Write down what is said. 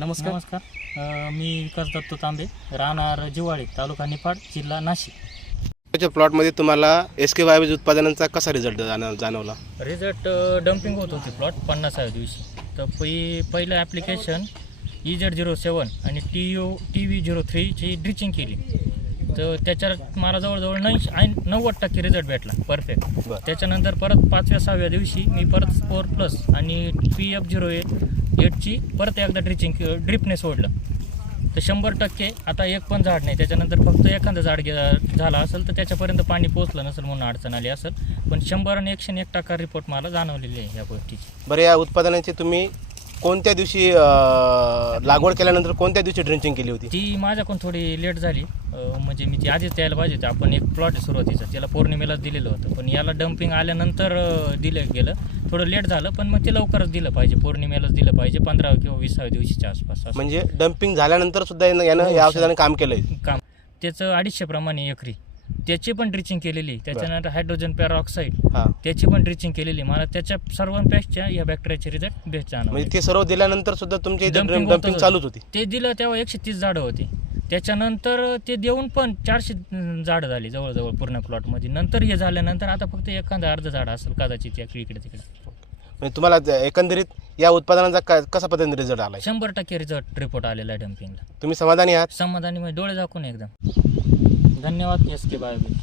नमस्कार. मी विकास दत्त तांबे, राहणार जिवाळे, तालुका निफाड, जिल्हा नाशिक. त्याच्या प्लॉटमध्ये तुम्हाला SK बायोबेज उत्पादनांचा कसा रिझल्ट जाणवला? रिझल्ट डम्पिंग होत होती प्लॉट 50व्या दिवशी. तर पहिलं ॲप्लिकेशन EZ07 आणि TV03ची ड्रिचिंग केली. तर त्याच्यात मला जवळजवळ 90% रिझल्ट भेटला परफेक्ट. त्याच्यानंतर परत 5व्या-6व्या दिवशी मी परत स्पोर प्लस आणि PF08ची परत एकदा ड्रिपने सोडलं. तर 100% आता एक पण झाड नाही. त्याच्यानंतर फक्त एखादं झाड झालं असेल तर त्याच्यापर्यंत पाणी पोचलं नसेल म्हणून अडचण आली असेल. पण 100 आणि 101% रिपोर्ट मला जाणवलेली आहे या गोष्टीची. बरं, या उत्पादनाची तुम्ही कोणत्या दिवशी लागवड केल्यानंतर कोणत्या दिवशी ड्रिंचिंग केली होती? ती माझ्याकडून थोडी लेट झाली. म्हणजे मी ती आधीच द्यायला पाहिजे होती. आपण एक प्लॉट सुरुवातीचं त्याला पौर्णिमेलाच दिलेलं होतं, पण याला डम्पिंग आल्यानंतर दिलं गेलं. थोडं लेट झालं, पण मग ते लवकरच दिलं पाहिजे, पौर्णिमेलाच दिलं पाहिजे, 15 किंवा 20व्या दिवशीच्या आसपास. म्हणजे डम्पिंग झाल्यानंतर सुद्धा यानं या औषधाने काम केलंय. काम त्याचं 250 प्रमाणे एकरी त्याची पण ड्रिचिंग केलेली. त्याच्यानंतर हायड्रोजन पेरॉक्साईड त्याची पण ड्रिचिंग केलेली. मला त्याच्या सर्वांपेक्षा या बॅक्टेरियाचे रिझल्ट बेस्ट जाणवले. म्हणजे ते सर्व दिल्यानंतर सुद्धा तुमची डम्पिंग चालूच होती? ते दिलं तेव्हा 130 झाडं होती. त्याच्यानंतर ते देऊन पण 400 झाडं झाली जवळजवळ पूर्ण प्लॉटमध्ये. नंतर हे झाल्यानंतर आता फक्त एखादं अर्ध झाड असेल कदाचित इकडे तिकडे. म्हणजे तुम्हाला एकंदरीत या उत्पादनाचा कसा पद्धतीने रिझल्ट आला? 100% रिझल्ट रिपोर्ट आलेला आहे डम्पिंगला. तुम्ही समाधानी आहात? समाधानी म्हणजे डोळे झाकून एकदम. धन्यवाद SK बायोबेज.